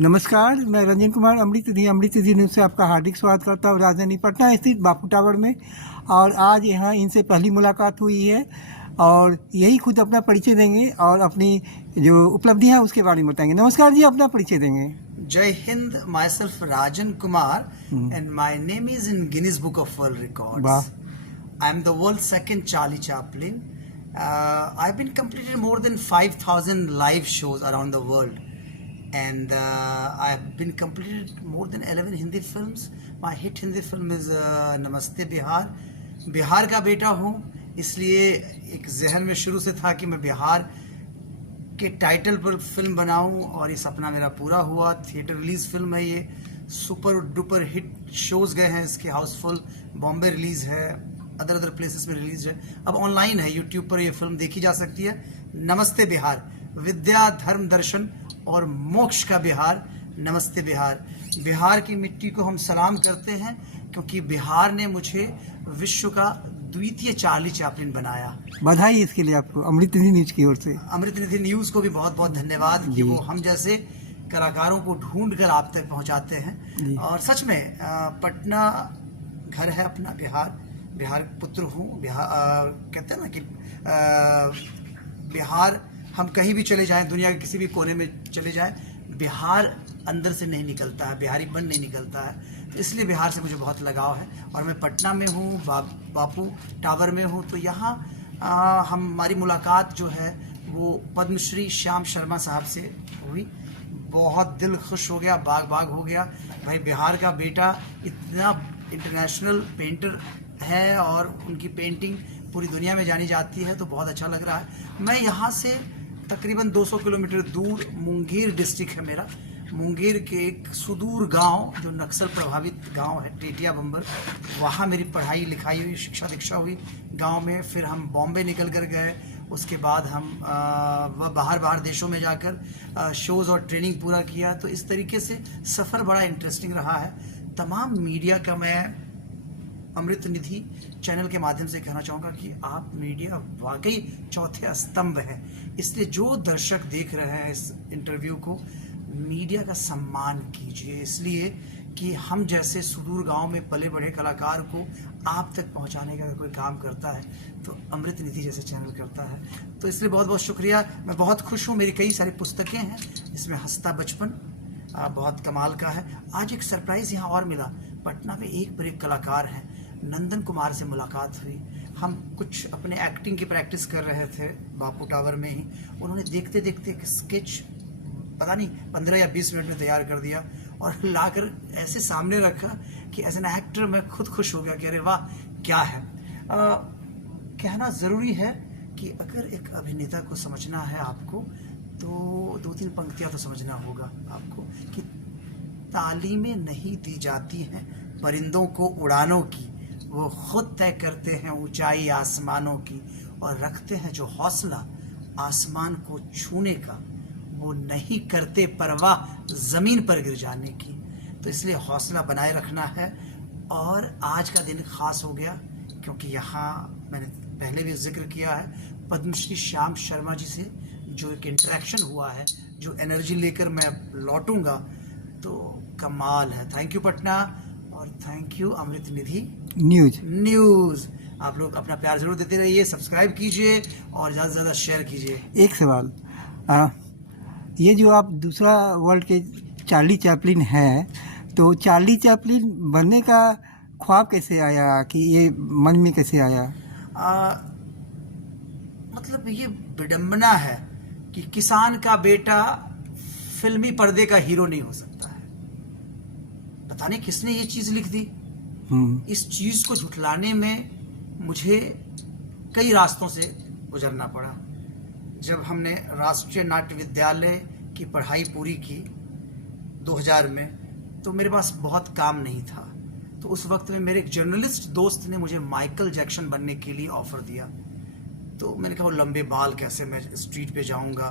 नमस्कार, मैं रंजन कुमार अमृत निधि न्यूज़ से आपका हार्दिक स्वागत करता हूँ राजधानी पटना स्थित बापू टावर में। और आज यहाँ इनसे पहली मुलाकात हुई है और यही खुद अपना परिचय देंगे और अपनी जो उपलब्धियाँ हैं उसके बारे में बताएंगे। नमस्कार जी, अपना परिचय देंगे। Jai Hind, myself Rajan Kumar, and my name is in Guinness Book of World Records. वाह। I'm the world's second Charlie Chaplin. I've been completed more than 5,000 live shows around the world, and I've been completed more than 11 Hindi films. My hit Hindi film is नमस्ते बिहार। बिहार का बेटा हूँ, इसलिए एक जहन में शुरू से था कि मैं बिहार के टाइटल पर फिल्म बनाऊं, और ये सपना मेरा पूरा हुआ। थिएटर रिलीज फिल्म है ये, सुपर डुपर हिट शोज गए हैं इसके, हाउसफुल। बॉम्बे रिलीज है, अदर प्लेसेस में रिलीज है, अब ऑनलाइन है, यूट्यूब पर ये फिल्म देखी जा सकती है। नमस्ते बिहार, विद्या धर्म दर्शन और मोक्ष का बिहार। नमस्ते बिहार। बिहार की मिट्टी को हम सलाम करते हैं, क्योंकि बिहार ने मुझे विश्व का द्वितीय चार्ली चैपलिन बनाया। बधाई इसके लिए आपको अमृत निधि न्यूज़ की ओर से। अमृत निधि न्यूज़ को भी बहुत बहुत धन्यवाद कि वो हम जैसे कलाकारों को ढूंढ कर आप तक पहुंचाते हैं। और सच में पटना घर है अपना, बिहार पुत्र हूँ। कहते हैं ना कि बिहार, हम कहीं भी चले जाएं, दुनिया के किसी भी कोने में चले जाएं, बिहार अंदर से नहीं निकलता है, बिहारी बन नहीं निकलता है। इसलिए बिहार से मुझे बहुत लगाव है। और मैं पटना में हूँ, बापू टावर में हूँ। तो यहाँ हमारी मुलाकात जो है वो पद्मश्री श्याम शर्मा साहब से हुई। बहुत दिल खुश हो गया, बाग हो गया। भाई, बिहार का बेटा इतना इंटरनेशनल पेंटर है और उनकी पेंटिंग पूरी दुनिया में जानी जाती है, तो बहुत अच्छा लग रहा है। मैं यहाँ से तकरीबन 200 किलोमीटर दूर, मुंगेर डिस्ट्रिक्ट है मेरा, मुंगेर के एक सुदूर गांव जो नक्सल प्रभावित गांव है, टेटिया बम्बर, वहाँ मेरी पढ़ाई लिखाई हुई, शिक्षा दीक्षा हुई गांव में। फिर हम बॉम्बे निकल कर गए, उसके बाद हम बाहर देशों में जाकर शोज़ और ट्रेनिंग पूरा किया। तो इस तरीके से सफ़र बड़ा इंटरेस्टिंग रहा है। तमाम मीडिया का मैं अमृत निधि चैनल के माध्यम से कहना चाहूँगा कि आप मीडिया वाकई चौथे स्तंभ है। इसलिए जो दर्शक देख रहे हैं इस इंटरव्यू को, मीडिया का सम्मान कीजिए, इसलिए कि हम जैसे सुदूर गांव में पले बढ़े कलाकार को आप तक पहुंचाने का कोई काम करता है तो अमृत निधि जैसे चैनल करता है। तो इसलिए बहुत बहुत शुक्रिया। मैं बहुत खुश हूँ। मेरी कई सारी पुस्तकें हैं, जिसमें हंसता बचपन बहुत कमाल का है। आज एक सरप्राइज़ यहाँ और मिला, पटना में एक पर एक कलाकार हैं, नंदन कुमार से मुलाकात हुई। हम कुछ अपने एक्टिंग की प्रैक्टिस कर रहे थे बापू टावर में ही। उन्होंने देखते देखते एक स्केच पता नहीं 15 या 20 मिनट में तैयार कर दिया और लाकर ऐसे सामने रखा कि एज एन एक्टर मैं खुद खुश हो गया कि अरे वाह, क्या है। कहना ज़रूरी है कि अगर एक अभिनेता को समझना है आपको, तो 2-3 पंक्तियाँ तो समझना होगा आपको कि तालीमें नहीं दी जाती हैं परिंदों को उड़ानों की, वो खुद तय करते हैं ऊंचाई आसमानों की, और रखते हैं जो हौसला आसमान को छूने का, वो नहीं करते परवाह ज़मीन पर गिर जाने की। तो इसलिए हौसला बनाए रखना है। और आज का दिन ख़ास हो गया क्योंकि यहाँ मैंने पहले भी जिक्र किया है, पद्मश्री श्याम शर्मा जी से जो एक इंटरेक्शन हुआ है, जो एनर्जी लेकर मैं लौटूंगा, तो कमाल है। थैंक यू पटना, और thank you Amrit Nidhi news. आप लोग अपना प्यार ज़रूर देते रहिए, सब्सक्राइब कीजिए और ज़्यादा से ज़्यादा शेयर कीजिए। एक सवाल, ये जो आप दूसरा वर्ल्ड के चार्ली चैपलिन हैं, तो चार्ली चैपलिन बनने का ख्वाब कैसे आया, कि ये मन में कैसे आया? मतलब ये विडंबना है कि किसान का बेटा फिल्मी पर्दे का हीरो नहीं हो सकता है। पता नहीं किसने ये चीज़ लिख दी। इस चीज़ को झुठलाने में मुझे कई रास्तों से गुजरना पड़ा। जब हमने राष्ट्रीय नाट्य विद्यालय की पढ़ाई पूरी की 2000 में, तो मेरे पास बहुत काम नहीं था। तो उस वक्त में मेरे एक जर्नलिस्ट दोस्त ने मुझे माइकल जैक्सन बनने के लिए ऑफ़र दिया। तो मैंने कहा वो लंबे बाल कैसे मैं स्ट्रीट पे जाऊंगा।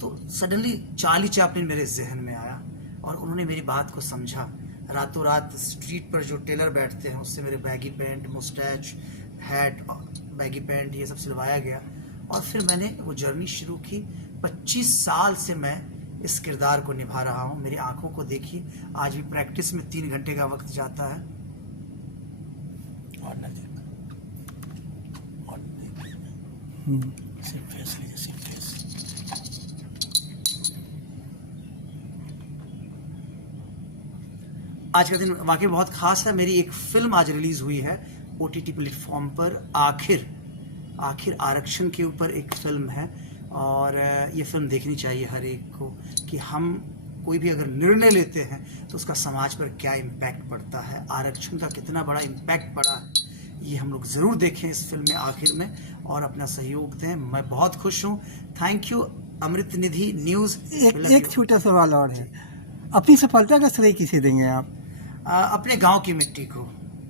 तो सडनली चार्ली चैपलिन मेरे जहन में आया और उन्होंने मेरी बात को समझा। रातों रात स्ट्रीट पर जो टेलर बैठते हैं उससे मेरे baggy pant, moustache, hat, baggy pant ये सब सिलवाया गया और फिर मैंने वो जर्नी शुरू की। 25 साल से मैं इस किरदार को निभा रहा हूँ। मेरी आंखों को देखिए, आज भी प्रैक्टिस में 3 घंटे का वक्त जाता है। और न देख, और सिर्फ फेस लीजिए, सिर्फ फेस। आज का दिन वाकई बहुत खास है। मेरी एक फिल्म आज रिलीज हुई है OTT प्लेटफॉर्म पर। आखिर आरक्षण के ऊपर एक फिल्म है, और ये फिल्म देखनी चाहिए हर एक को कि हम कोई भी अगर निर्णय लेते हैं तो उसका समाज पर क्या इम्पैक्ट पड़ता है, आरक्षण का कितना बड़ा इम्पैक्ट पड़ा है। ये हम लोग ज़रूर देखें इस फिल्म में आखिर में, और अपना सहयोग दें। मैं बहुत खुश हूँ। Thank you Amrit Nidhi news. एक छोटा सवाल और है, अपनी सफलता का श्रेय किसे देंगे आप? अपने गांव की मिट्टी को,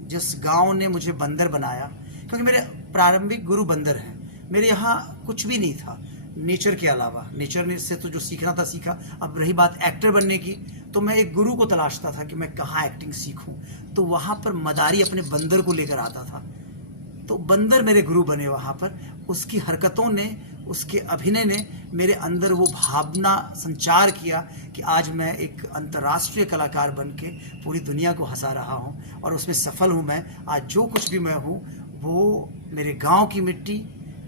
जिस गांव ने मुझे बंदर बनाया, क्योंकि मेरे प्रारंभिक गुरु बंदर हैं। मेरे यहाँ कुछ भी नहीं था नेचर के अलावा। नेचर ने से तो जो सीखना था सीखा। अब रही बात एक्टर बनने की, तो मैं एक गुरु को तलाशता था कि मैं कहाँ एक्टिंग सीखूं। तो वहाँ पर मदारी अपने बंदर को लेकर आता था, तो बंदर मेरे गुरु बने वहाँ पर। उसकी हरकतों ने, उसके अभिनय ने मेरे अंदर वो भावना संचार किया कि आज मैं एक अंतर्राष्ट्रीय कलाकार बन के पूरी दुनिया को हंसा रहा हूँ, और उसमें सफल हूँ मैं। आज जो कुछ भी मैं हूँ वो मेरे गांव की मिट्टी,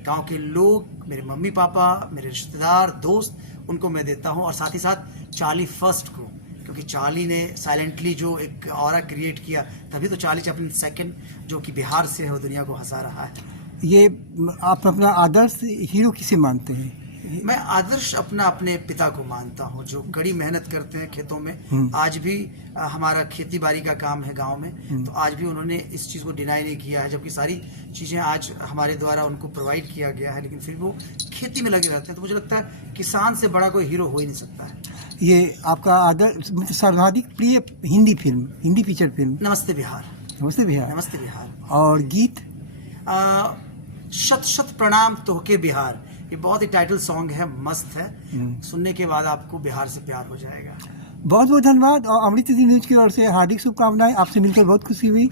गांव के लोग, मेरे मम्मी पापा, मेरे रिश्तेदार, दोस्त, उनको मैं देता हूँ। और साथ ही साथ चार्ली फर्स्ट को, क्योंकि चार्ली ने साइलेंटली जो एक ऑरा क्रिएट किया, तभी तो चार्ली चैपलिन सेकंड, जो कि बिहार से है, वो दुनिया को हंसा रहा है। ये आप अपना आदर्श हीरो किसे मानते हैं? मैं आदर्श अपने पिता को मानता हूँ, जो कड़ी मेहनत करते हैं खेतों में। आज भी हमारा खेती बाड़ी का काम है गांव में, तो आज भी उन्होंने इस चीज़ को डिनाई नहीं किया है, जबकि सारी चीज़ें आज हमारे द्वारा उनको प्रोवाइड किया गया है, लेकिन फिर वो खेती में लगे रहते हैं। तो मुझे लगता है किसान से बड़ा कोई हीरो हो ही नहीं सकता है। ये आपका आदर्श सर्वाधिक प्रिय Hindi film, Hindi feature film? नमस्ते बिहार। नमस्ते बिहार। नमस्ते बिहार। और गीत? शत शत प्रणाम तोहके बिहार। ये बहुत ही टाइटल सॉन्ग है, मस्त है। सुनने के बाद आपको बिहार से प्यार हो जाएगा। बहुत बहुत धन्यवाद, और अमृत निधि न्यूज़ की ओर से हार्दिक शुभकामनाएं। आपसे मिलकर बहुत खुशी हुई,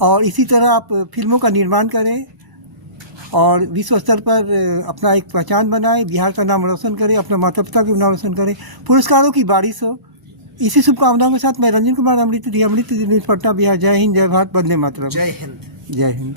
और इसी तरह आप फिल्मों का निर्माण करें और विश्व स्तर पर अपना एक पहचान बनाएं, बिहार का नाम रोशन करें, अपने माता पिता का नाम रोशन करें, पुरस्कारों की बारिश हो। इसी शुभकामनाओं के साथ मैं रंजन कुमार, अमृत निधि न्यूज़ पटना, बिहार। जय हिंद, जय भारत, वंदे मातरम। जय हिंद। जय हिंद।